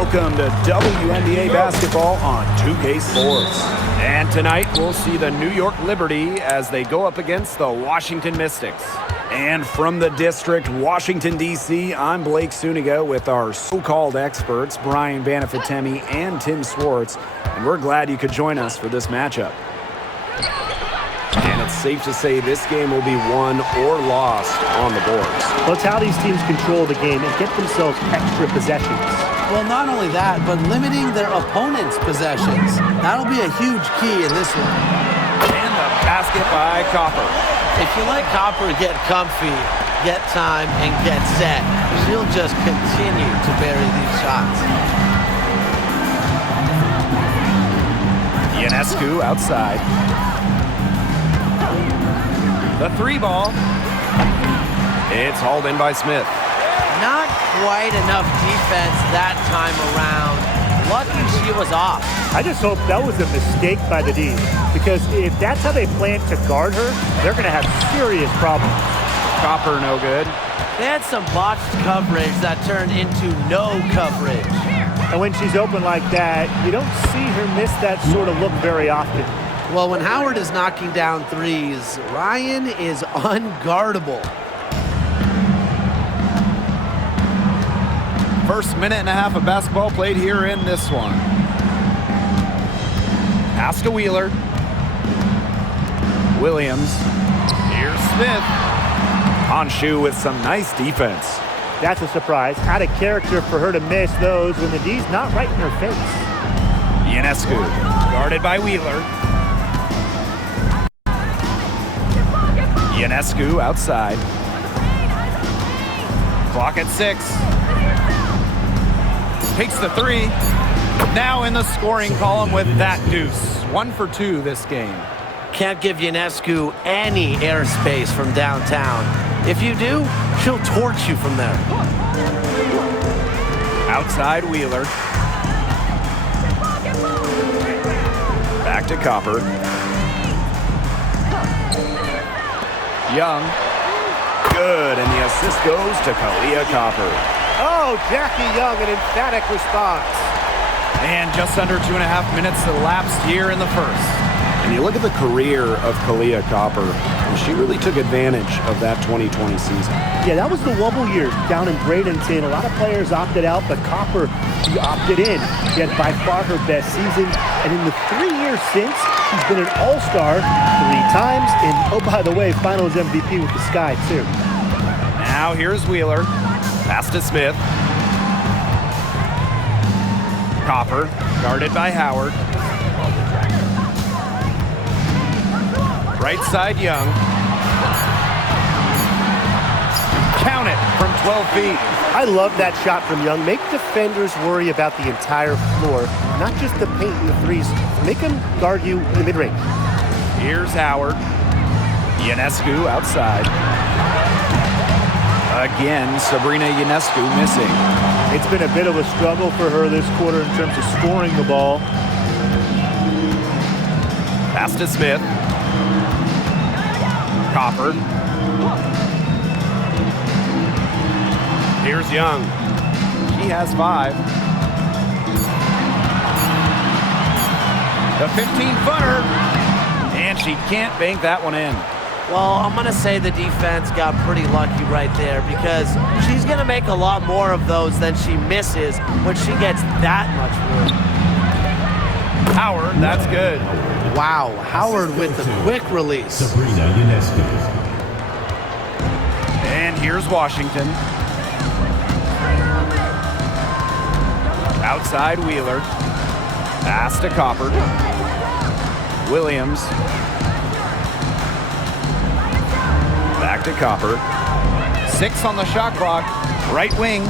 Welcome to WNBA basketball on 2K Sports. And tonight we'll see the New York Liberty as they go up against the Washington Mystics. And from the district, Washington, D.C., I'm Blake Suniga with our so-called experts, Brian Banafitemi and Tim Swartz. And we're glad you could join us for this matchup. And it's safe to say this game will be won or lost on the boards. Well, it's how these teams control the game and get themselves extra possessions. Well, not only that, but limiting their opponent's possessions. That'll be a huge key in this one. And the basket by Copper. If you let Copper get comfy, get time, and get set, she'll just continue to bury these shots. Ionescu outside. The three ball. It's hauled in by Smith. Not quite enough defense that time around. Lucky she was off. I just hope that was a mistake by the D, because if that's how they plan to guard her, they're going to have serious problems. Copper no good. They had some botched coverage that turned into no coverage. And when she's open like that, you don't see her miss that sort of look very often. Well, when Howard is knocking down threes, Ryan is unguardable. First minute and a half of basketball played here in this one. Pass to Wheeler. Williams. Here's Smith. Honshu with some nice defense. That's a surprise. Out of character for her to miss those when the D's not right in her face. Ionescu, guarded by Wheeler. Ionescu outside. Clock at 6. Takes the three. Now in the scoring column with that deuce. 1 for 2 this game. Can't give Ionescu any airspace from downtown. If you do, she'll torch you from there. Outside Wheeler. Back to Copper. Young. Good, and the assist goes to Kalia Copper. Oh, Jackie Young, an emphatic response. And just under 2.5 minutes elapsed here in the first. And you look at the career of Kalia Copper, and she really took advantage of that 2020 season. Yeah, that was the wobble year down in Bradenton. A lot of players opted out, but Copper, she opted in. She had by far her best season. And in the 3 years since, she's been an all-star 3 times. And, oh, by the way, finals MVP with the Sky, too. Now here's Wheeler. Pass to Smith. Copper, guarded by Howard. Right side, Young. Count it from 12 feet. I love that shot from Young. Make defenders worry about the entire floor, not just the paint and the threes. Make them guard you in the mid-range. Here's Howard. Ionescu outside. Again, Sabrina Ionescu missing. It's been a bit of a struggle for her this quarter in terms of scoring the ball. Pass to Smith. Copper. Here's Young. She has 5. The 15-footer. And she can't bank that one in. Well, I'm going to say the defense got pretty lucky right there because she's going to make a lot more of those than she misses when she gets that much room. Howard, that's good. Wow, Howard with the quick release. Sabrina Ionescu. And here's Washington. Outside Wheeler. Pass to Copper. Williams. Back to Copper. 6 on the shot clock. Right wing.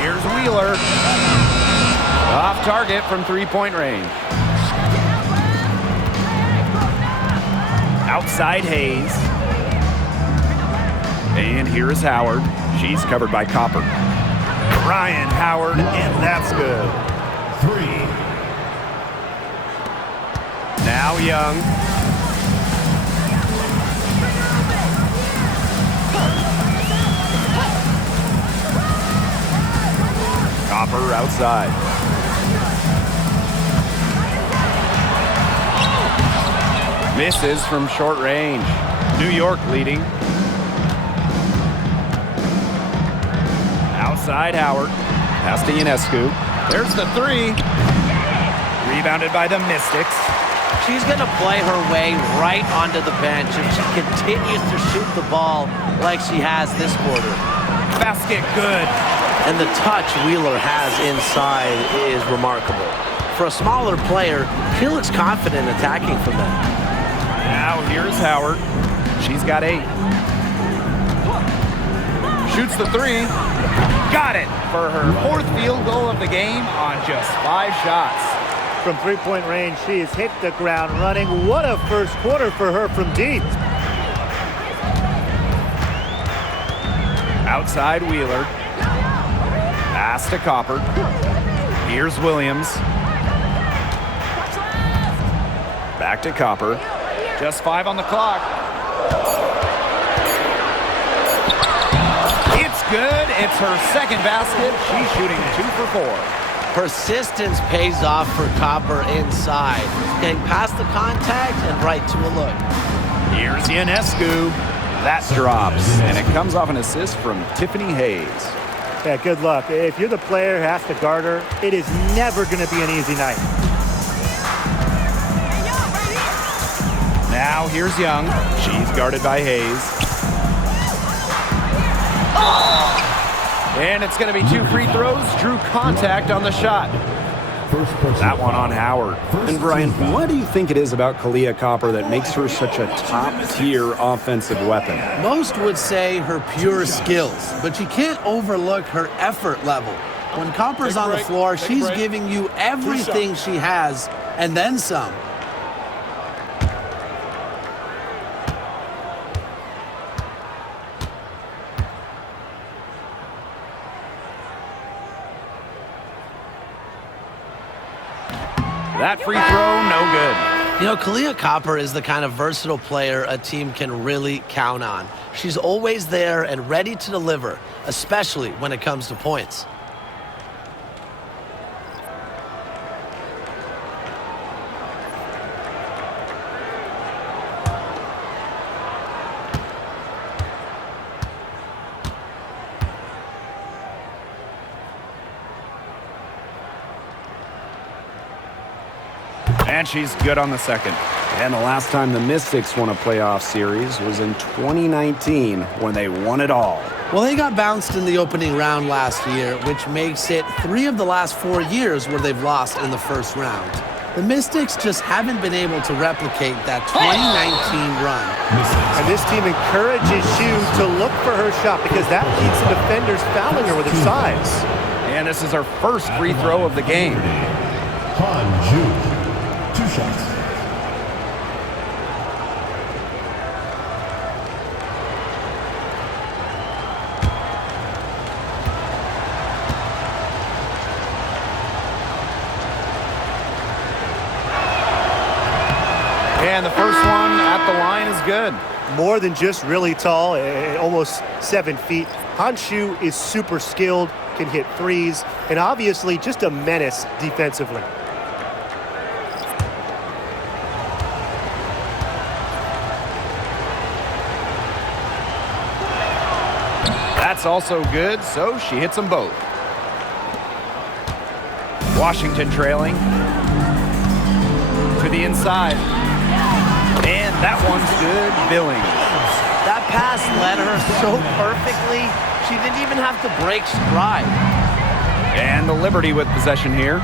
Here's Wheeler. Off target from 3-point range. Outside Hayes. And here is Howard. She's covered by Copper. Ryan Howard, and that's good. 3. Now Young. Copper outside. Misses from short range. New York leading. Outside Howard. Pass to Ionescu. There's the three. Rebounded by the Mystics. She's going to play her way right onto the bench if she continues to shoot the ball like she has this quarter. Basket good. And the touch Wheeler has inside is remarkable. For a smaller player, she looks confident attacking from that. Now here's Howard. She's got 8. Shoots the 3. Got it for her 4th field goal of the game on just 5 shots. From three-point range, she has hit the ground running. What a first quarter for her from deep. Outside Wheeler. Pass to Copper. Here's Williams. Back to Copper. Just 5 on the clock. It's good. It's her 2nd basket. She's shooting 2 for 4. Persistence pays off for Copper inside. Getting past the contact and right to a look. Here's Ionescu. That drops, and it comes off an assist from Tiffany Hayes. Yeah, good luck. If you're the player who has to guard her, it is never going to be an easy night. Now here's Young. She's guarded by Hayes. And it's going to be 2 free throws. Drew contact on the shot. That one on Howard. And Brian, what do you think it is about Kahleah Copper that makes her such a top-tier offensive weapon? Most would say her pure skills, but you can't overlook her effort level. When Copper's on the floor, she's giving you everything she has and then some. That free throw, no good. You know, Kahleah Copper is the kind of versatile player a team can really count on. She's always there and ready to deliver, especially when it comes to points. And she's good on the 2nd. And the last time the Mystics won a playoff series was in 2019 when they won it all. Well, they got bounced in the opening round last year, which makes it 3 of the last 4 years where they've lost in the first round. The Mystics just haven't been able to replicate that 2019 run. And this team encourages you to look for her shot because that leads to defenders fouling her with her size. And this is her first free throw of the game. Han Ju. 2 shots. And the first one at the line is good. More than just really tall, almost 7 feet. Hanshu is super skilled, can hit threes, and obviously just a menace defensively. That's also good, so she hits them both. Washington trailing to the inside. And that one's good. Billings. That pass led her so perfectly, she didn't even have to break stride. And the Liberty with possession here.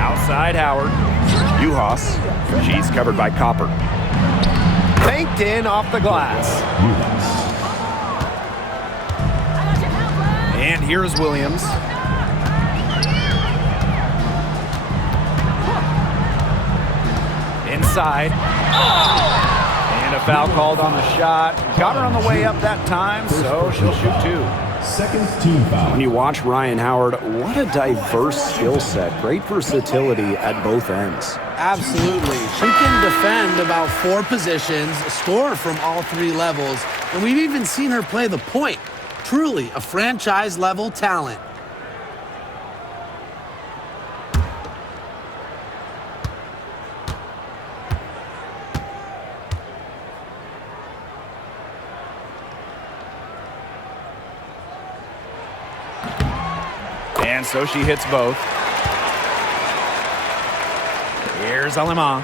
Outside Howard. Uhas. She's covered by Copper. Banked in off the glass. And here's Williams. Inside. And a foul called on the shot. Got her on the way up that time, so she'll shoot 2. 2nd team foul. When you watch Ryan Howard, what a diverse skill set. Great versatility at both ends. Absolutely. She can defend about 4 positions, score from all 3 levels, and we've even seen her play the point. Truly a franchise-level talent. And so she hits both. Here's Alema.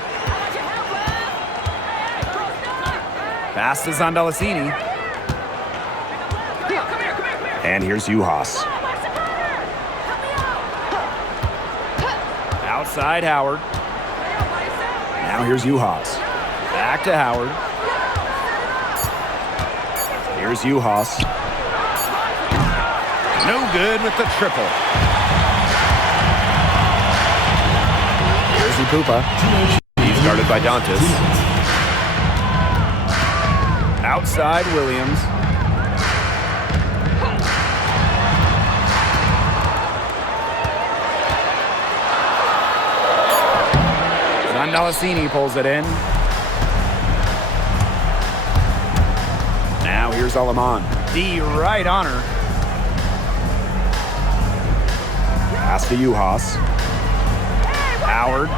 Pass to Zandalasini. And here's Juhas. Outside Howard. Now here's Juhas. Back to Howard. Here's Juhas. No good with the triple. Here's Ipupa. He's guarded by Dantas. Outside Williams. Zandalasini pulls it in. Now here's Aleman. D right on her. Pass to Juhas. Howard.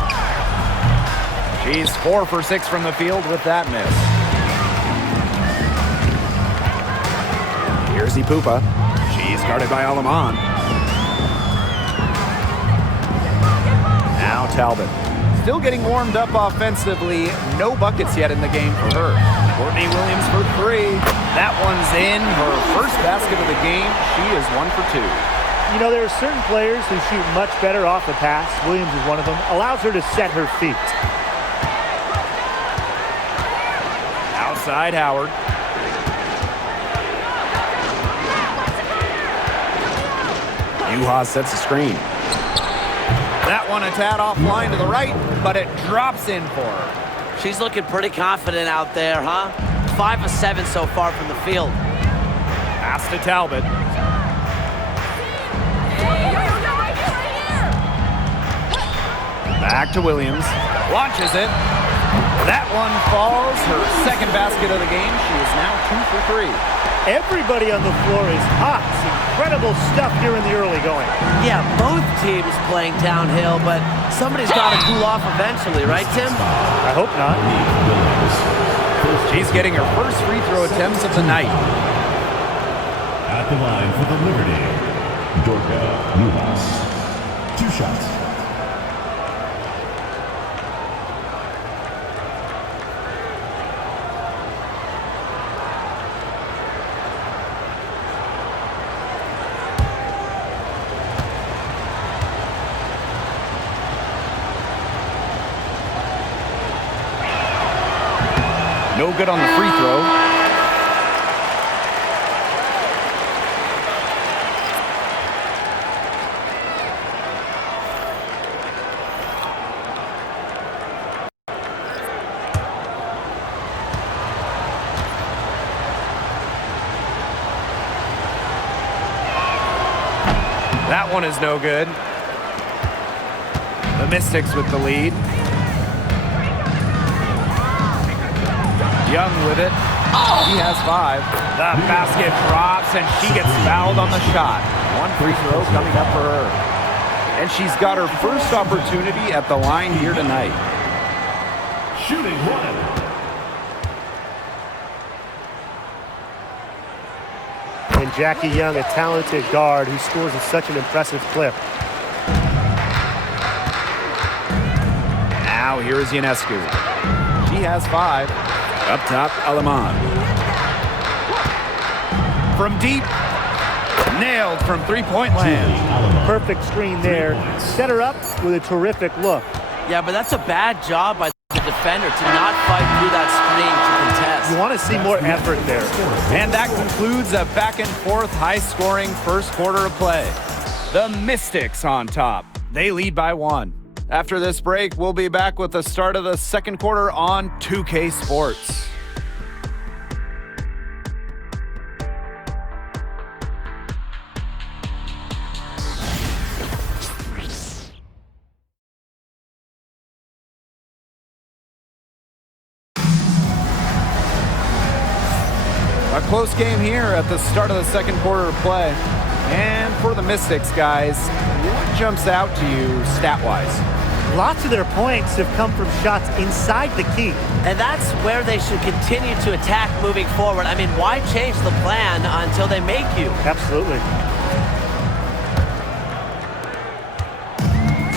She's 4 for 6 from the field with that miss. Here's Ipupa. She's guarded by Aleman. Now Talbot. Still getting warmed up offensively. No buckets yet in the game for her. Courtney Williams for 3. That one's in. Her first basket of the game. She is 1 for 2. You know, there are certain players who shoot much better off the pass. Williams is one of them. Allows her to set her feet. Outside Howard. Juhas sets the screen. That one a tad offline to the right, but it drops in for her. She's looking pretty confident out there, huh? 5 of 7 so far from the field. Pass to Talbot. Back to Williams. Launches it. That one falls. Her second basket of the game. She is now 2 for 3. Everybody on the floor is hot. It's incredible stuff here in the early going. Yeah, both teams playing downhill, but somebody's got to cool off eventually, right, Tim? I hope not. She's getting her first free throw attempts of the night. At the line for the Liberty, Dorka Juhas. 2 shots. No good on the free throw. That one is no good. The Mystics with the lead. Young with it. He has 5. The basket drops, and she gets fouled on the shot. 1 free throw coming up for her. And she's got her first opportunity at the line here tonight. Shooting 1. And Jackie Young, a talented guard who scores at such an impressive clip. Now here is Ionescu. She has 5. Up top, Aleman. From deep. Nailed from three-point land. Perfect screen there. Set her up with a terrific look. Yeah, but that's a bad job by the defender to not fight through that screen to contest. You want to see more effort there. And that concludes a back-and-forth, high-scoring first quarter of play. The Mystics on top. They lead by 1. After this break, we'll be back with the start of the second quarter on 2K Sports. A close game here at the start of the second quarter of play. And for the Mystics, guys, what jumps out to you stat-wise? Lots of their points have come from shots inside the key. And that's where they should continue to attack moving forward. I mean, why change the plan until they make you? Absolutely.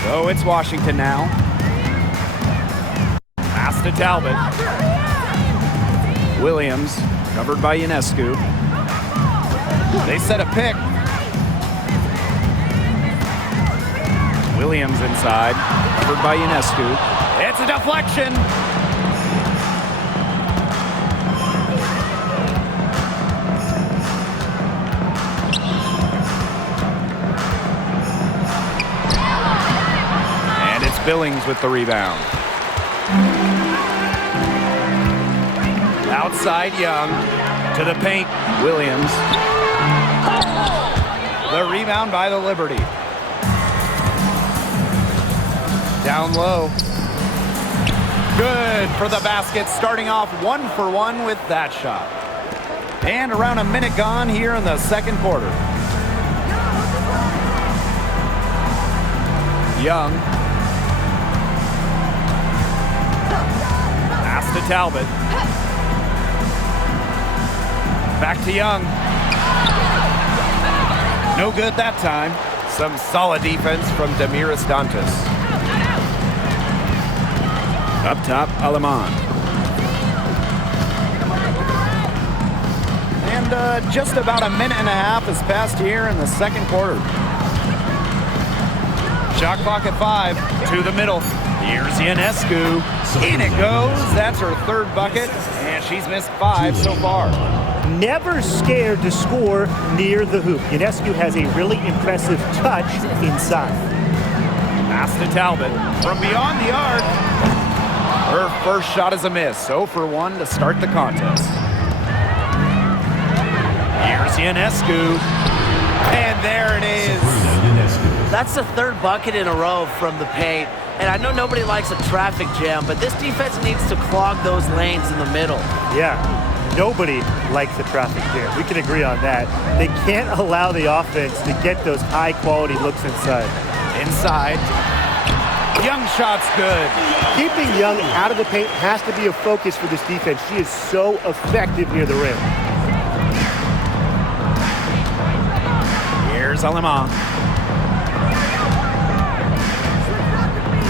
So it's Washington now. Pass to Talbot. Williams, covered by Ionescu. They set a pick. Williams inside, covered by Ionescu. It's a deflection. And it's Billings with the rebound. Outside Young, to the paint, Williams. The rebound by the Liberty. Down low. Good for the basket, starting off 1 for 1 with that shot. And around a minute gone here in the second quarter. Young. Pass to Talbot. Back to Young. No good that time. Some solid defense from Damiris Dantas. Up top, Aleman. And just about a minute and a half has passed here in the second quarter. Shot clock at 5, to the middle. Here's Ionescu. In it goes. That's her third bucket, and she's missed 5 so far. Never scared to score near the hoop. Ionescu has a really impressive touch inside. Pass to Talbot from beyond the arc. Her first shot is a miss, 0 for 1 to start the contest. Here's Ionescu, and there it is. That's the third bucket in a row from the paint. And I know nobody likes a traffic jam, but this defense needs to clog those lanes in the middle. Yeah, nobody likes the traffic jam. We can agree on that. They can't allow the offense to get those high-quality looks inside. Inside. Young shot's good. Keeping Young out of the paint has to be a focus for this defense. She is so effective near the rim. Here's Aleman.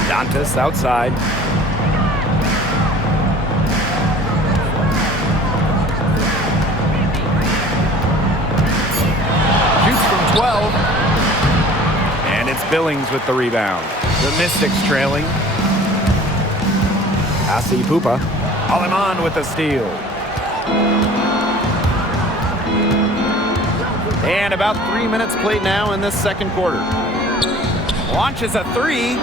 Dantas outside. Shoots from 12. And it's Billings with the rebound. The Mystics trailing. Asi Pupa. Aleman with the steal. And about 3 minutes played now in this second quarter. Launches a 3.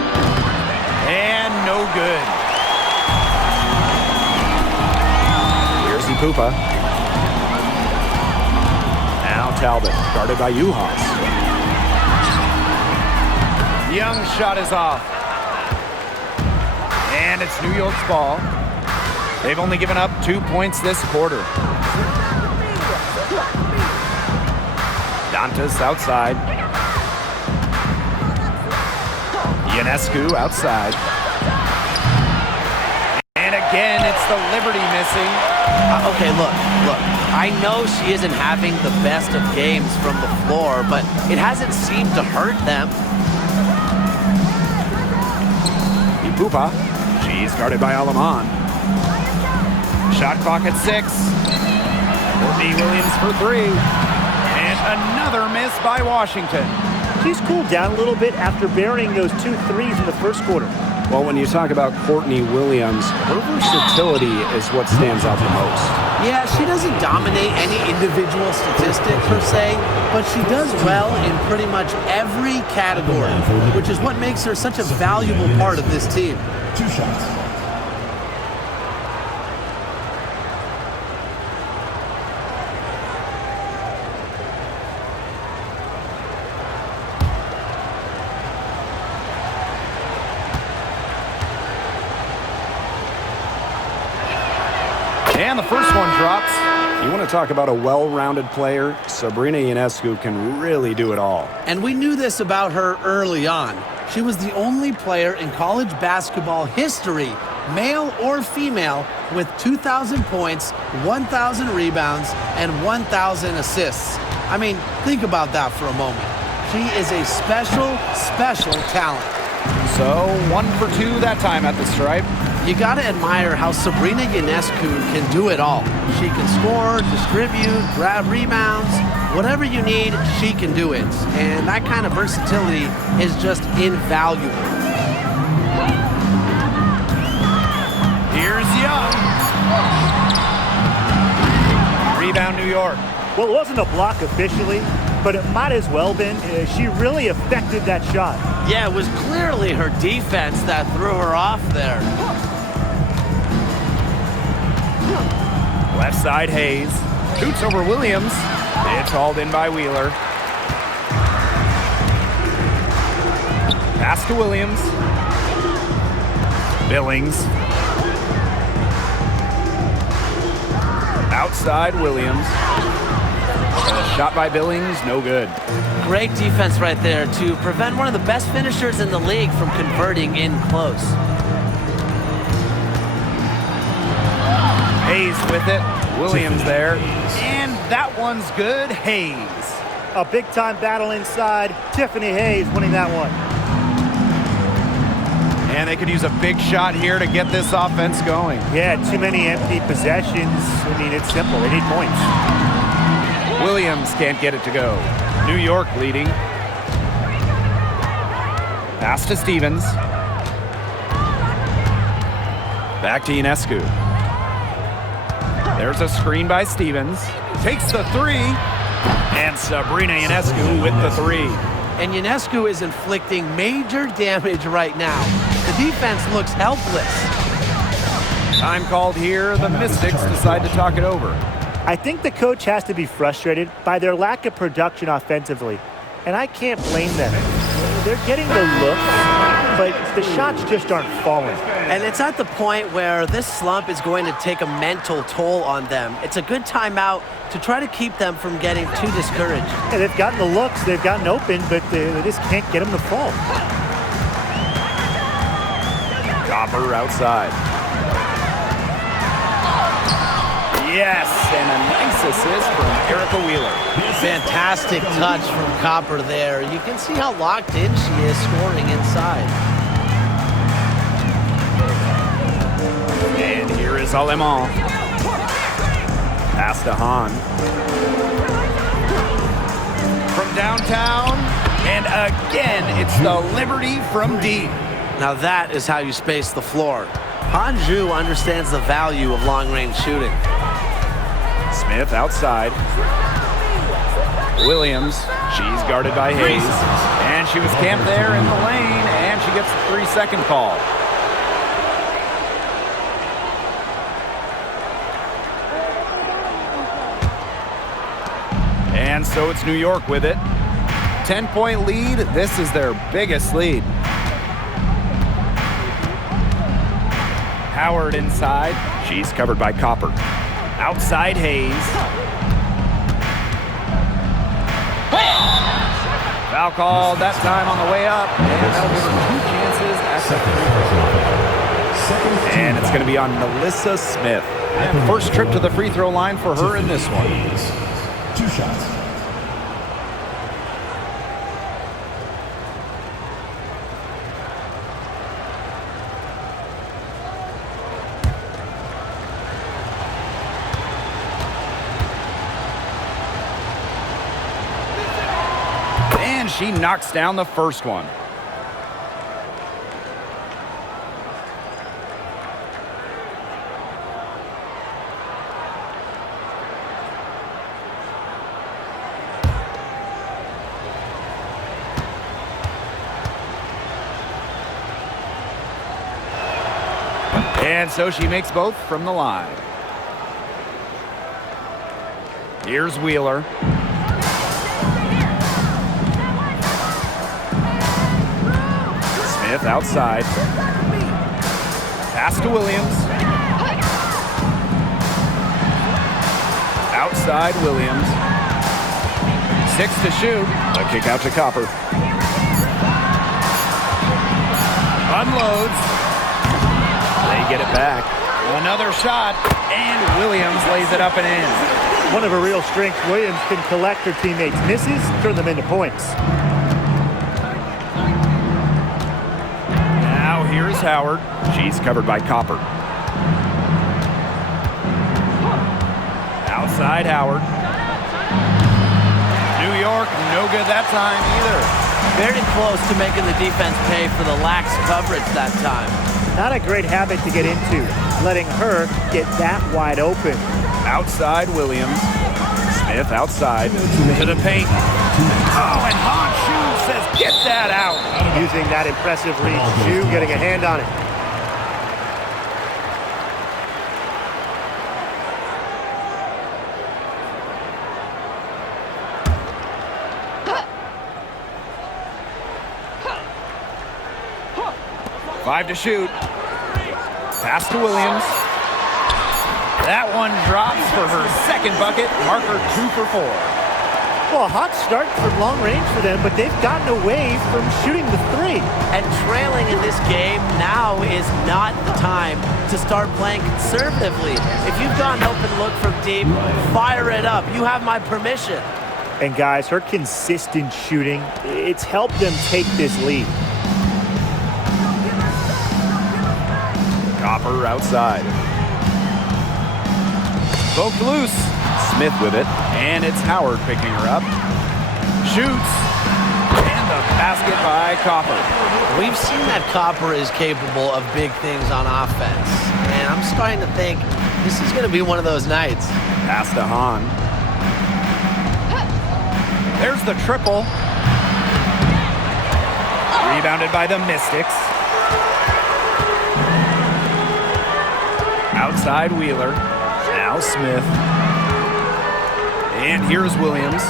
And no good. Here's Ipupa. Now Talbot, guarded by Uhas. Young's shot is off. And it's New York's ball. They've only given up 2 points this quarter. Dantas outside. Ionescu outside. And again, it's the Liberty missing. Okay, look. I know she isn't having the best of games from the floor, but it hasn't seemed to hurt them. Ipupa. She's guarded by Aleman. Shot clock at 6. Will be Williams for 3. And another miss by Washington. She's cooled down a little bit after burying those 2 threes in the first quarter. Well, when you talk about Courtney Williams, her versatility is what stands out the most. Yeah, she doesn't dominate any individual statistic per se, but she does well in pretty much every category, which is what makes her such a valuable part of this team. 2 shots. And the first one drops. You want to talk about a well-rounded player? Sabrina Ionescu can really do it all. And we knew this about her early on. She was the only player in college basketball history, male or female, with 2,000 points, 1,000 rebounds, and 1,000 assists. I mean, think about that for a moment. She is a special, special talent. So 1 for 2 that time at the stripe. You got to admire how Sabrina Ionescu can do it all. She can score, distribute, grab rebounds. Whatever you need, she can do it. And that kind of versatility is just invaluable. Here's Young. Rebound, New York. Well, it wasn't a block officially, but it might as well been. She really affected that shot. Yeah, it was clearly her defense that threw her off there. Left side, Hayes. Shoots over Williams. It's hauled in by Wheeler. Pass to Williams. Billings. Outside, Williams. And a shot by Billings, no good. Great defense right there to prevent one of the best finishers in the league from converting in close. Hayes with it. Williams there. And that one's good. Hayes. A big-time battle inside. Tiffany Hayes winning that one. And they could use a big shot here to get this offense going. Yeah, too many empty possessions. I mean, it's simple. They need points. Williams can't get it to go. New York leading. Pass to Stevens. Back to Ionescu. There's a screen by Stevens. Takes the three. And Sabrina Ionescu with the three. And Ionescu is inflicting major damage right now. The defense looks helpless. Time called here. The Mystics decide to talk it over. I think the coach has to be frustrated by their lack of production offensively. And I can't blame them. They're getting the looks, but the shots just aren't falling. And it's at the point where this slump is going to take a mental toll on them. It's a good timeout to try to keep them from getting too discouraged. Yeah, they've gotten the looks, they've gotten open, but they just can't get them to fall. Copper outside. Yes, and a nice assist from Erica Wheeler. Fantastic touch from Copper there. You can see how locked in she is scoring inside. And here is Alemán. Pass to Hahn. From downtown, and again, it's the Liberty from deep. Now that is how you space the floor. Hanju understands the value of long-range shooting. Smith outside. Williams, she's guarded by Hayes. And she was camped there in the lane, and she gets the 3-second call. And so it's New York with it. 10-point lead. This is their biggest lead. Howard inside. She's covered by Copper. Outside Hayes. Foul called that time on the way up. And that'll give her 2 chances at the free throw line. And it's going to be on Melissa Smith. And first trip to the free throw line for her in this one. 2 shots. And she knocks down the first one. And so she makes both from the line. Here's Wheeler. Smith outside. Pass to Williams. Outside Williams. 6 to shoot. A kick out to Copper. Unloads. They get it back. Another shot, and Williams lays it up and in. One of her real strengths, Williams can collect her teammates' misses, turn them into points. here's Howard. She's covered by Copper. Outside Howard. New York, no good that time either. Very close to making the defense pay for the lax coverage that time. Not a great habit to get into, letting her get that wide open. Outside Williams. Smith outside to the paint. Oh, and Han Shu says, get that out. Using that impressive reach, Shu getting a hand on it. Five to shoot. Pass to Williams. That one drops for her second bucket. Marker 2 for 4. Well, a hot start from long range for them, but they've gotten away from shooting the three. And trailing in this game now is not the time to start playing conservatively. If you've got an open look from deep, fire it up. You have my permission. And guys, her consistent shooting, it's helped them take this lead. Copper outside. Poked loose. Smith with it. And it's Howard picking her up. Shoots. And the basket by Copper. We've seen that Copper is capable of big things on offense. And I'm starting to think this is going to be one of those nights. Pass to Han. There's the triple. Rebounded by the Mystics. Outside Wheeler. Now Smith. And here's Williams.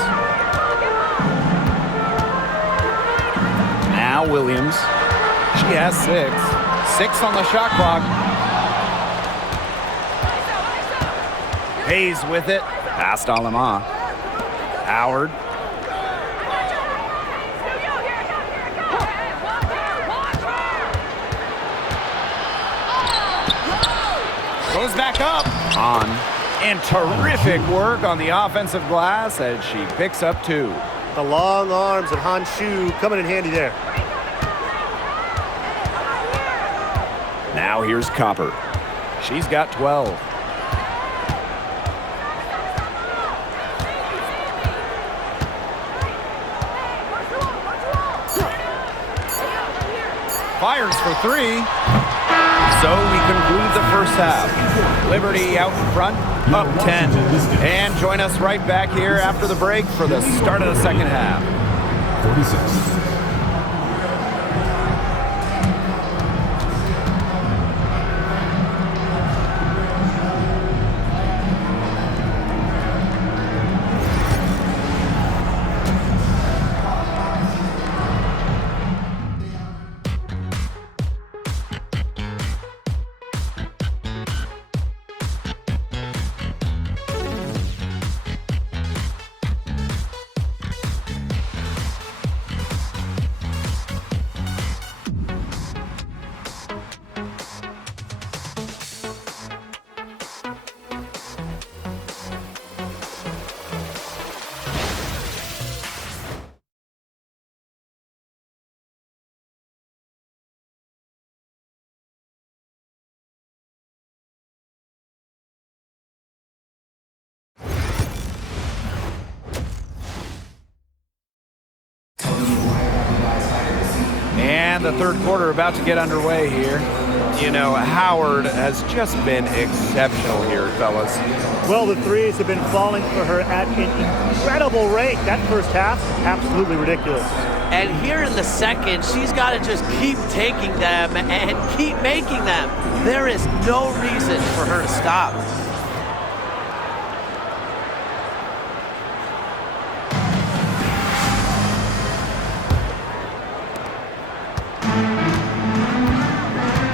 Now Williams. She has 6. 6 on the shot clock. Hayes with it. Past Alama. Howard. Goes back up. On. And terrific work on the offensive glass as she picks up 2. The long arms of Han Shu coming in handy there. Now here's Copper. She's got 12. Fires for 3. So we conclude the first half. Liberty out in front, up 10. And join us right back here after the break for the start of the second half. 46. And the third quarter about to get underway here. You know, Howard has just been exceptional here, fellas. Well, the threes have been falling for her at an incredible rate. That first half, absolutely ridiculous. And here in the second, she's got to just keep taking them and keep making them. There is no reason for her to stop.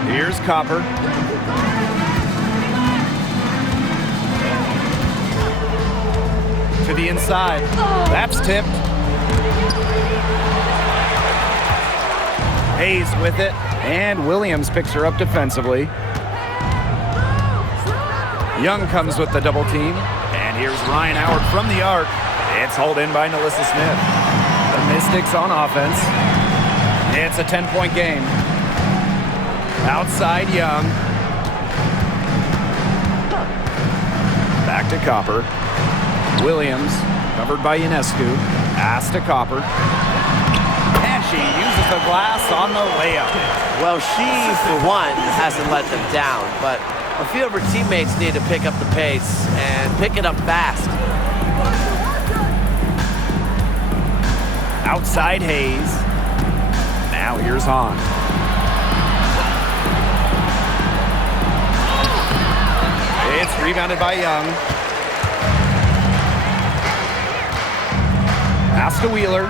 Here's Copper. To the inside. That's tipped. Hayes with it. And Williams picks her up defensively. Young comes with the double team. And here's Ryan Howard from the arc. It's hauled in by Nalissa Smith. The Mystics on offense. It's a 10-point game. Outside Young. Back to Copper. Williams, covered by Ionescu. Pass to Copper. And she uses the glass on the layup. Well, she, for one, hasn't let them down, but a few of her teammates need to pick up the pace and pick it up fast. Outside Hayes. Now here's Hahn. It's rebounded by Young. Pass to Wheeler.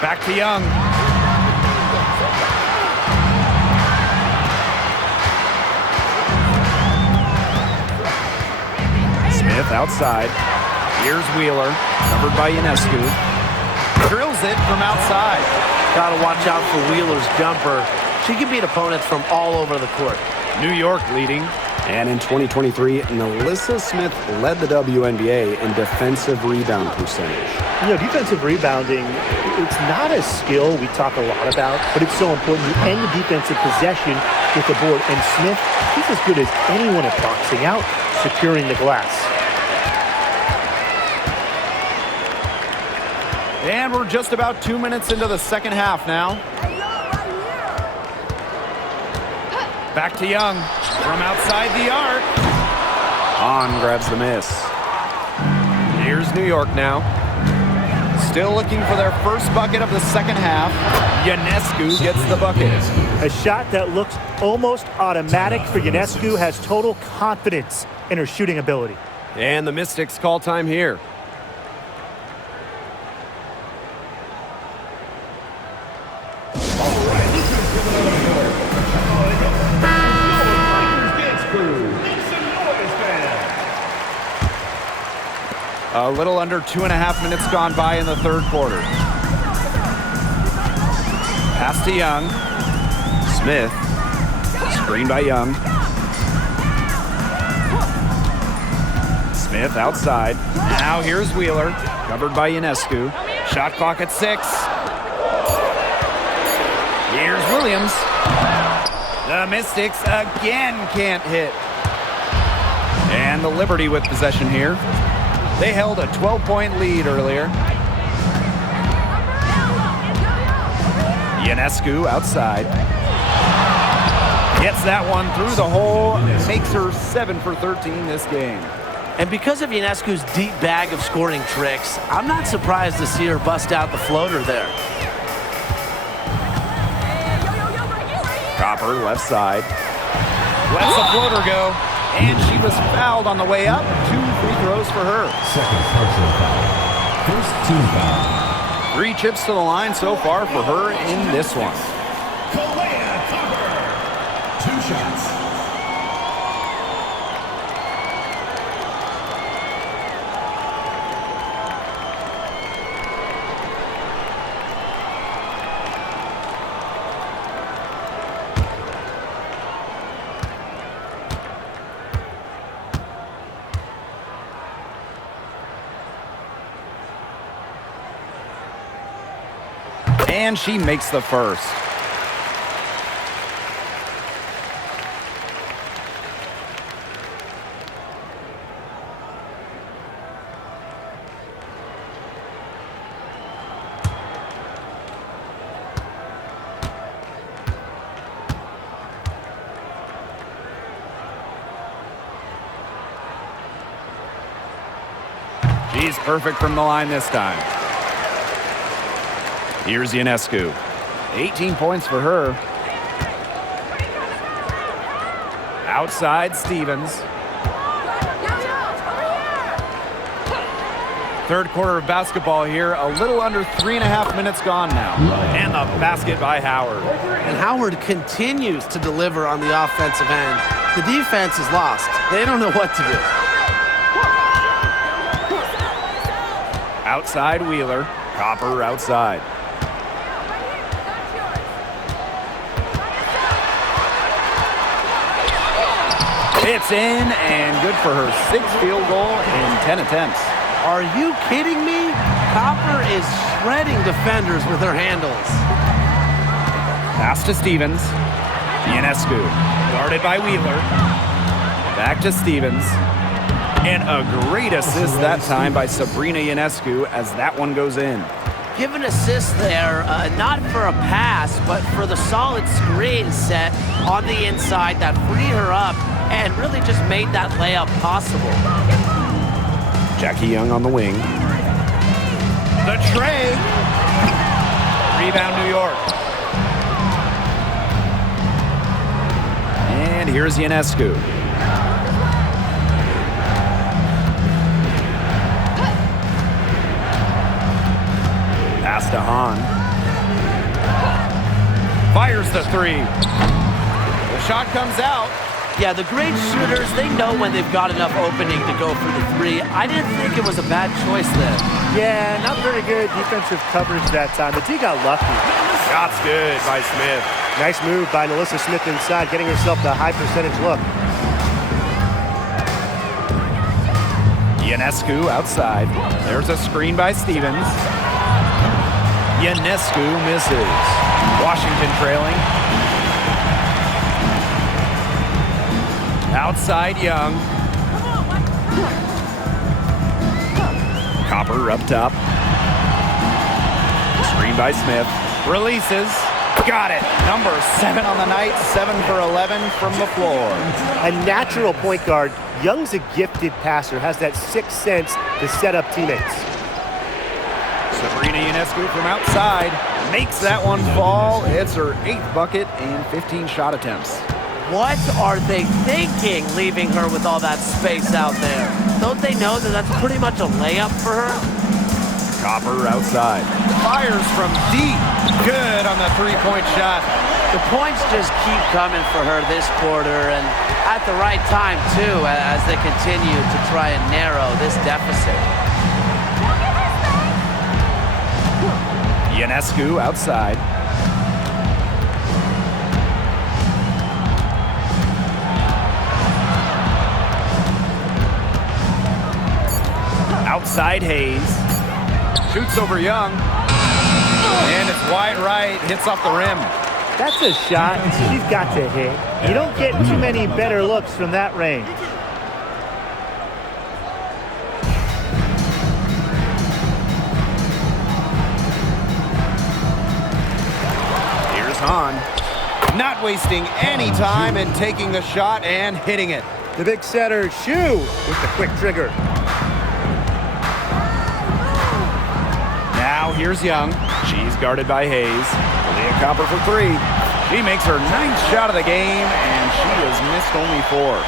Back to Young. Smith outside. Here's Wheeler, covered by Ionescu. Drills it from outside. Gotta watch out for Wheeler's jumper. She can beat opponents from all over the court. New York leading. And in 2023, Nalissa Smith led the WNBA in defensive rebound percentage. You know, defensive rebounding, it's not a skill we talk a lot about, but it's so important. You end the defensive possession with the board. And Smith, she's as good as anyone at boxing out, securing the glass. And we're just about 2 minutes into the second half now. Back to Young from outside the arc. Hahn grabs the miss. Here's New York now. Still looking for their first bucket of the second half. Ionescu gets the bucket. A shot that looks almost automatic for Ionescu, has total confidence in her shooting ability. And the Mystics call time here. A little under 2.5 minutes gone by in the third quarter. Pass to Young. Smith. Screen by Young. Smith outside. Now here's Wheeler. Covered by Ionescu. Shot clock at 6. Here's Williams. The Mystics again can't hit. And the Liberty with possession here. They held a 12-point lead earlier. Ionescu outside. Gets that one through the hole. Makes her 7 for 13 this game. And because of Ionescu's deep bag of scoring tricks, I'm not surprised to see her bust out the floater there. Copper left side. Lets the floater go. And she was fouled on the way up. 2 free throws for her. Second personal foul. First team foul. 3 chips to the line so far for her in this one. Copper. 2 shots. And she makes the first. She's perfect from the line this time. Here's Ionescu. 18 points for her. Outside Stevens. Third quarter of basketball here. A little under 3.5 minutes gone now. And the basket by Howard. And Howard continues to deliver on the offensive end. The defense is lost. They don't know what to do. Outside Wheeler. Copper outside. It's in and good for her 6th field goal in 10 attempts. Are you kidding me? Copper is shredding defenders with her handles. Pass to Stevens. Ionescu, guarded by Wheeler. Back to Stevens. And a great assist that time by Sabrina Ionescu as that one goes in. Give an assist there, not for a pass, but for the solid screen set on the inside that freed her up and really just made that layup possible. Jackie Young on the wing. The tray. Rebound, New York. And here's Ionescu. Pass to Hahn. Fires the three. The shot comes out. Yeah, the great shooters, they know when they've got enough opening to go for the three. I didn't think it was a bad choice there. Yeah, not very good defensive coverage that time. The D got lucky. Shot's good by Smith. Nice move by Melissa Smith inside, getting herself the high percentage look. Ionescu outside. There's a screen by Stevens. Ionescu misses. Washington trailing. Outside Young. Copper up top. Screen by Smith. Releases. Got it. Number 7 on the night. 7 for 11 from the floor. A natural point guard. Young's a gifted passer, has that sixth sense to set up teammates. Sabrina Ionescu from outside makes that one fall. It's her 8th bucket in 15 shot attempts. What are they thinking, leaving her with all that space out there? Don't they know that that's pretty much a layup for her? Copper outside. Fires from deep. Good on the three-point shot. The points just keep coming for her this quarter, and at the right time, too, as they continue to try and narrow this deficit. Ionescu outside. Outside Hayes. Shoots over Young. And it's wide right. Hits off the rim. That's a shot she's got to hit. You don't get too many better looks from that range. Here's Hahn. Not wasting any time and taking the shot and hitting it. The big setter, Shu, with the quick trigger. Now here's Young. She's guarded by Hayes. Leah Copper for 3. She makes her 9th shot of the game, and she has missed only 4.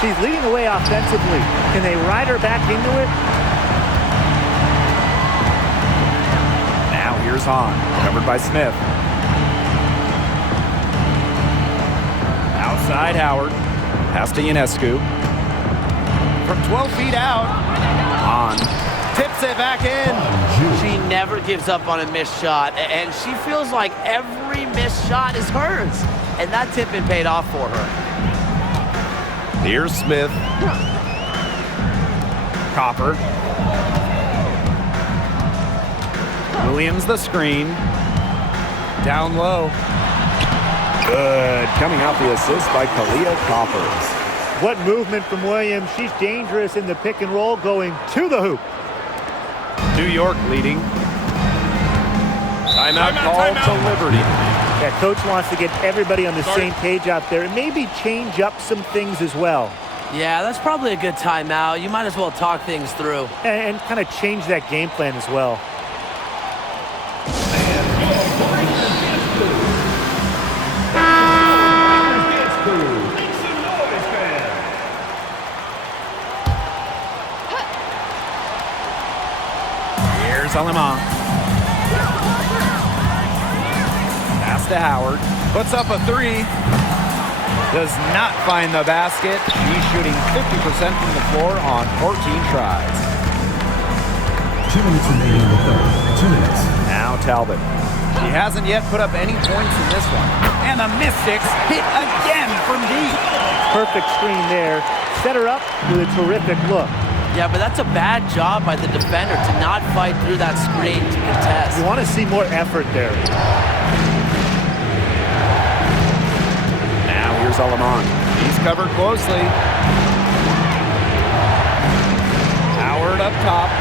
She's leading the way offensively. Can they ride her back into it? Now here's Hahn, covered by Smith. Outside Howard. Pass to Ionescu. From 12 feet out. Hahn tips it back in. She never gives up on a missed shot, and she feels like every missed shot is hers. And that tipping paid off for her. Here's Smith. Copper. Williams the screen. Down low. Good. Coming out the assist by Kalia Coppers. What movement from Williams. She's dangerous in the pick and roll, going to the hoop. New York leading. Timeout called to Liberty. Yeah, coach wants to get everybody on the same page out there and maybe change up some things as well. Yeah, that's probably a good timeout. You might as well talk things through. And kind of change that game plan as well. Here's Alema. Pass to Howard. Puts up a 3. Does not find the basket. She's shooting 50% from the floor on 14 tries. 2 minutes remaining in the third. 2 minutes. Now Talbot. She hasn't yet put up any points in this one. And the Mystics hit again from deep. Perfect screen there. Set her up with a terrific look. Yeah, but that's a bad job by the defender to not fight through that screen to contest. You want to see more effort there. Here's Alaman. He's covered closely. Howard up top.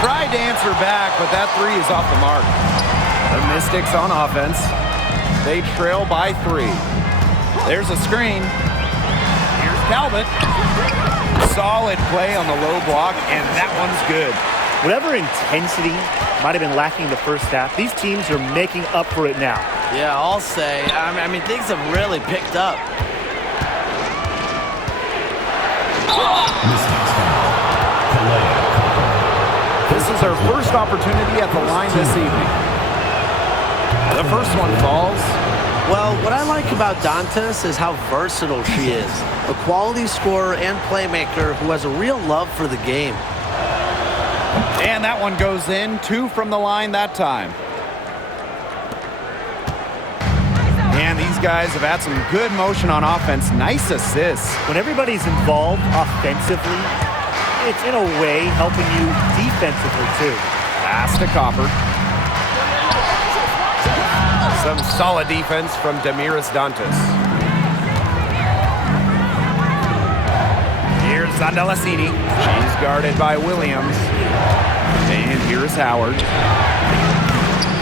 Tried to answer back, but that three is off the mark. The Mystics on offense. They trail by 3. There's a screen. Here's Talbot. Solid play on the low block, and that one's good. Whatever intensity might have been lacking in the first half, these teams are making up for it now. Yeah, I'll say. I mean, things have really picked up. This is her first opportunity at the line this evening. The first one falls. Well, what I like about Dantas is how versatile she is. A quality scorer and playmaker who has a real love for the game. And that one goes in. 2 from the line that time. And these guys have had some good motion on offense. Nice assists. When everybody's involved offensively, it's in a way helping you defensively too. Pass to Copper. Some solid defense from Damiris Dantas. Here's Zandalasini. She's guarded by Williams. And here's Howard.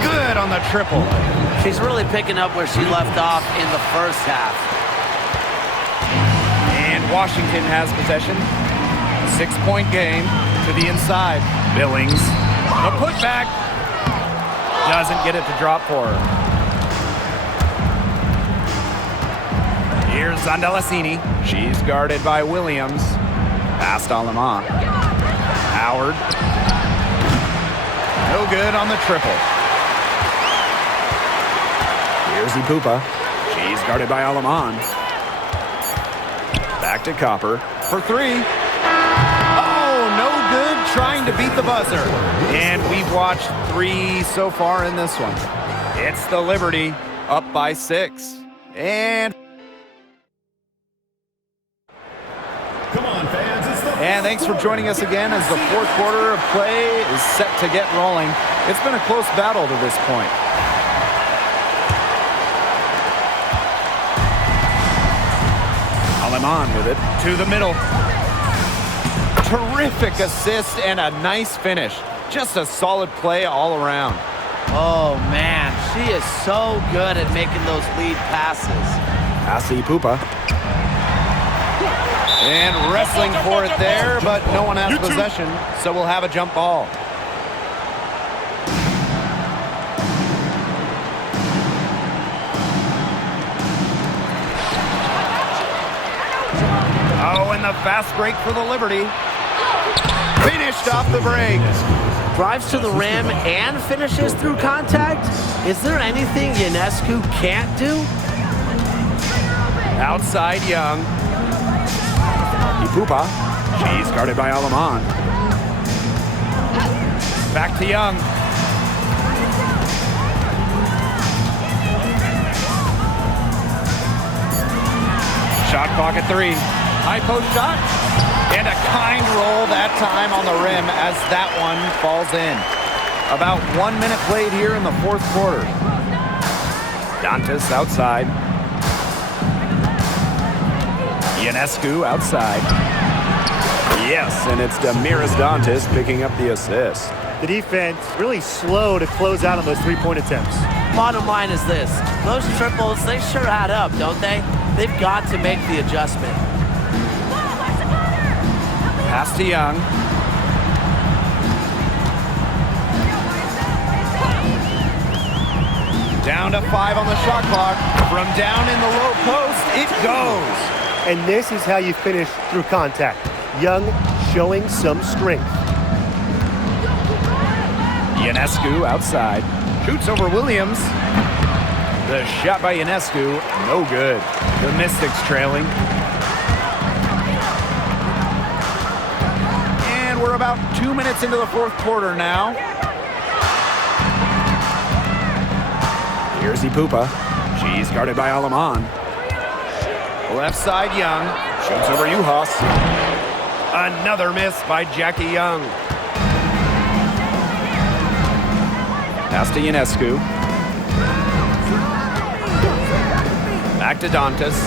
Good on the triple. She's really picking up where she left off in the first half. And Washington has possession. 6-point game to the inside. Billings. The putback. Doesn't get it to drop for her. Here's Zandalasini. She's guarded by Williams. Past Alaman. Howard. No good on the triple. Here's Ipupa. She's guarded by Alaman. Back to Copper for 3. Oh, no good trying to beat the buzzer. And we've watched 3 so far in this one. It's the Liberty up by 6. And thanks for joining us again as the fourth quarter of play is set to get rolling. It's been a close battle to this point. Alaman with it to the middle. Terrific assist and a nice finish. Just a solid play all around. Oh, man. She is so good at making those lead passes. Pass to Ipupa. And wrestling for it there, but no one has possession, so we'll have a jump ball. Oh, and the fast break for the Liberty. Finished off the break. Drives to the rim and finishes through contact. Is there anything Ionescu can't do? Outside Young. Ipupa. She's guarded by Alaman. Back to Young. Shot clock at 3. High post shot. And a kind roll that time on the rim as that one falls in. About 1 minute played here in the fourth quarter. Dantas outside. Ionescu outside. Yes, and it's Damiris Dantas picking up the assist. The defense really slow to close out on those three-point attempts. Bottom line is this. Those triples, they sure add up, don't they? They've got to make the adjustment. Pass to Young. Down to 5 on the shot clock. From down in the low post, it goes. And this is how you finish through contact. Young showing some strength. Ionescu outside. Shoots over Williams. The shot by Ionescu, no good. The Mystics trailing. And we're about 2 minutes into the fourth quarter now. Here's Ipupa. She's guarded by Alaman. Left side Young. Shoots over Uhas. Another miss by Jackie Young. Pass to Ionescu. Back to Dantas.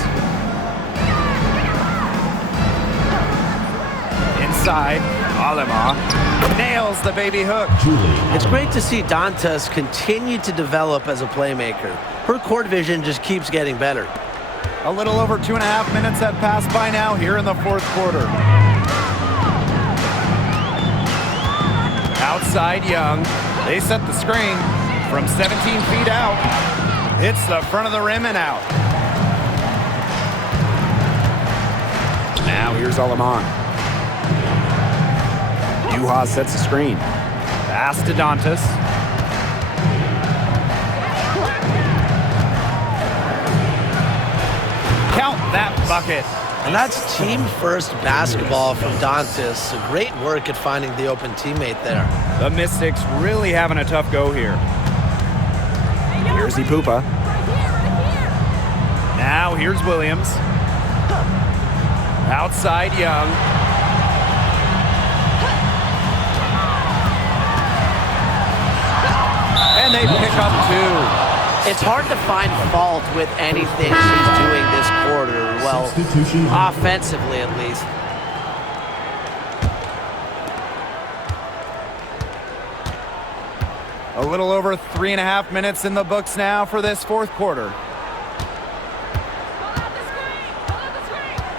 Inside, Alema nails the baby hook. It's great to see Dantas continue to develop as a playmaker. Her court vision just keeps getting better. A little over 2.5 minutes have passed by now here in the fourth quarter. Outside Young. They set the screen from 17 feet out. Hits the front of the rim and out. Now here's Aleman. Juha sets the screen. Pass to Dantas. Count that bucket. And that's team-first basketball from Dantas. Great work at finding the open teammate there. The Mystics really having a tough go here. Here's Ipupa. Now here's Williams. Outside Young. And they pick up two. It's hard to find fault with anything she's doing this quarter. Well, offensively at least. A little over 3.5 minutes in the books now for this fourth quarter.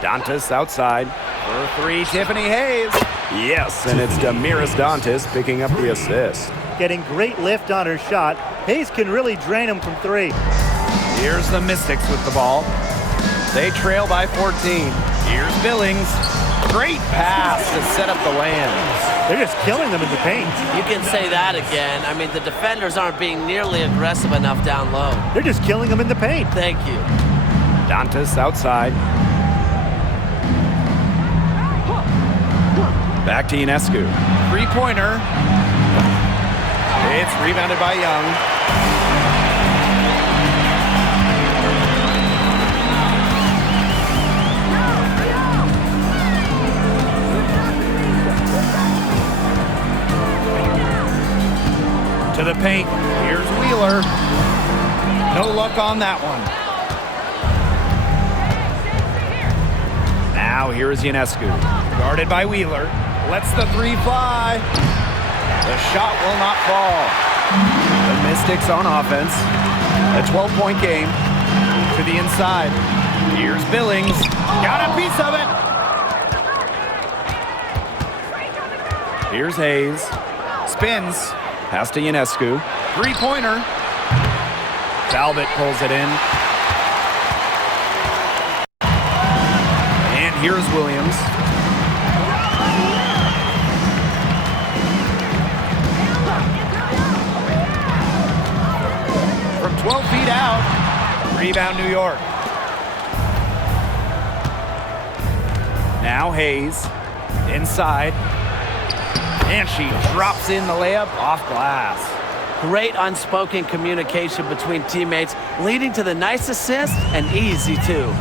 Dantas outside for three, Tiffany Hayes. Yes, and it's Damiris Dantas picking up the assist. Getting great lift on her shot. Hayes can really drain him from three. Here's the Mystics with the ball. They trail by 14. Here's Billings. Great pass to set up the land. They're just killing them in the paint. You can say that again. I mean, the defenders aren't being nearly aggressive enough down low. They're just killing them in the paint. Thank you. Dantas outside. Back to Ionescu. Three-pointer. It's rebounded by Young. To the paint. Here's Wheeler. No luck on that one. Now here's Ionescu. Guarded by Wheeler. Lets the three fly. The shot will not fall. The Mystics on offense. A 12-point game. To the inside. Here's Billings. Got a piece of it. Here's Hayes. Spins. Pass to Ionescu. Three-pointer. Talbot pulls it in. And here's Williams. From 12 feet out. Rebound New York. Now Hayes. Inside. And she drops in the layup off glass. Great unspoken communication between teammates, leading to the nice assist and easy two.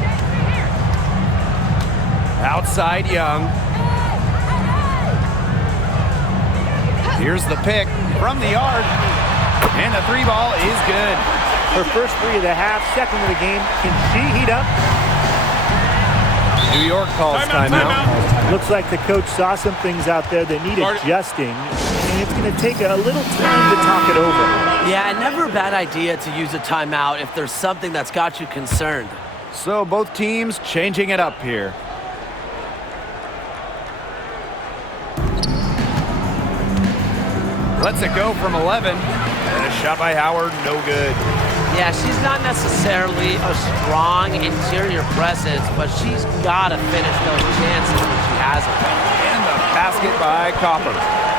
Outside Young. Here's the pick from the arc. And the three ball is good. Her first three of the half, second of the game. Can she heat up? New York calls timeout. Looks like the coach saw some things out there that need adjusting, and it's going to take a little time to talk it over. Yeah, never a bad idea to use a timeout if there's something that's got you concerned. So both teams changing it up here. Lets it go from 11. And a shot by Howard, no good. Yeah, she's not necessarily a strong interior presence, but she's got to finish those chances when she has them. And the basket by Copper.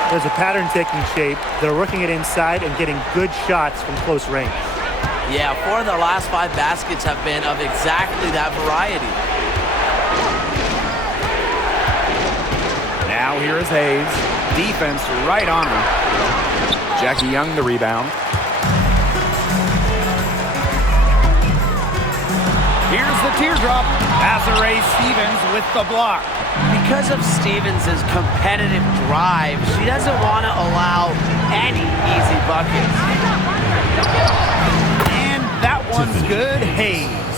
There's a pattern taking shape. They're working it inside and getting good shots from close range. Yeah, 4 of the last 5 baskets have been of exactly that variety. Now here is Hayes. Defense right on her. Jackie Young the rebound. Here's the teardrop. Azaree Stevens with the block. Because of Stevens' competitive drive, she doesn't want to allow any easy buckets. And that one's good. Hayes.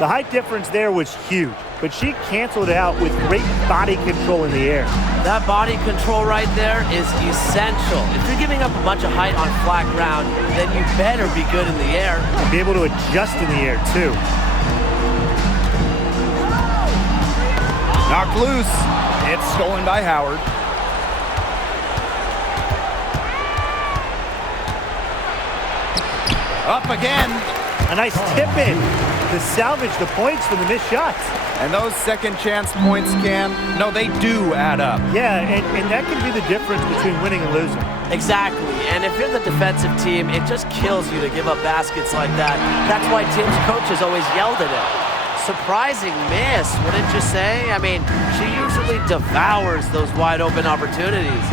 The height difference there was huge, but she canceled it out with great body control in the air. That body control right there is essential. If you're giving up a bunch of height on flat ground, then you better be good in the air. And be able to adjust in the air, too. Knocked loose. It's stolen by Howard. Up again. A nice tip in to salvage the points from the missed shots. And those second chance points, Cam, no, they do add up. Yeah, and that can be the difference between winning and losing. Exactly, and if you're the defensive team, it just kills you to give up baskets like that. That's why Tim's coaches always yelled at him. Surprising miss, wouldn't you say? I mean, she usually devours those wide open opportunities.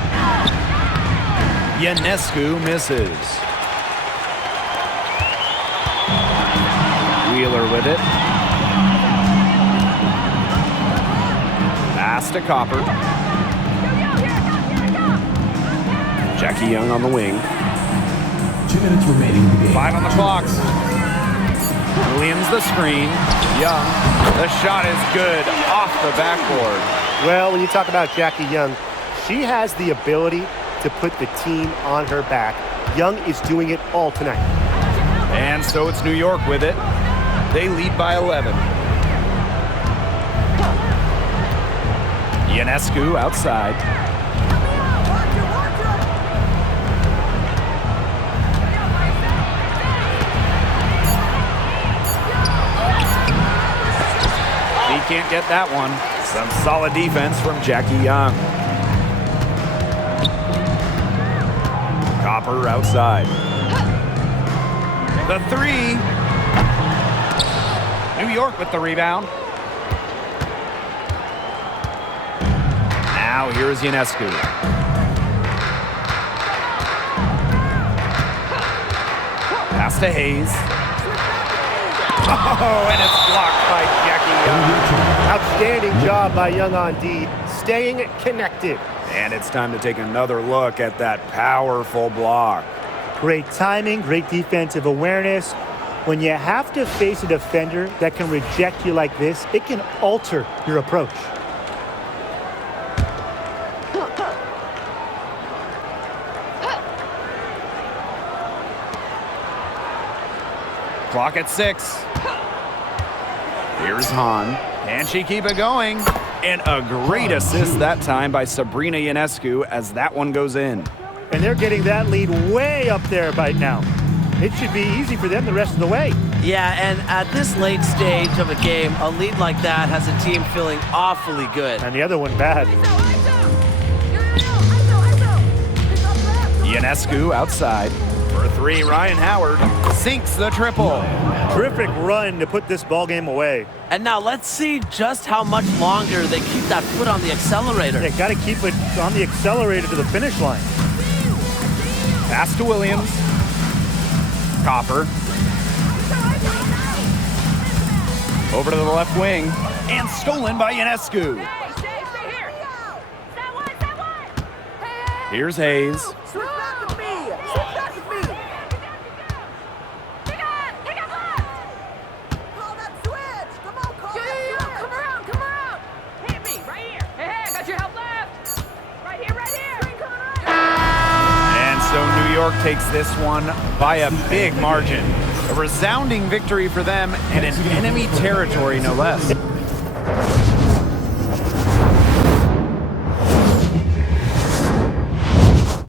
Ionescu misses. Wheeler with it. Pass to Copper. Jackie Young on the wing. 2 minutes remaining in the game. 5 on the clock. Williams the screen. Young. The shot is good off the backboard. Well, when you talk about Jackie Young, she has the ability to put the team on her back. Young is doing it all tonight. And so it's New York with it. They lead by 11. Ionescu outside. He can't get that one. Some solid defense from Jackie Young. Copper outside. The three. New York with the rebound. Now here's Ionescu. Pass to Hayes. Oh, and it's blocked by Jackie Young. Outstanding job by Young on D, staying connected. And it's time to take another look at that powerful block. Great timing, great defensive awareness. When you have to face a defender that can reject you like this, it can alter your approach. Clock at 6. Here's Hahn. Can she keep it going? And a great assist that time by Sabrina Ionescu as that one goes in. And they're getting that lead way up there right now. It should be easy for them the rest of the way. Yeah, and at this late stage of a game, a lead like that has a team feeling awfully good. And the other one bad. Ionescu outside. For 3, Ryan Howard sinks the triple. Terrific run to put this ball game away. And now let's see just how much longer they keep that foot on the accelerator. They got to keep it on the accelerator to the finish line. Pass to Williams. Copper. Over to the left wing. And stolen by Ionescu. Here's Hayes. New York takes this one by a big margin. A resounding victory for them and in enemy territory, no less.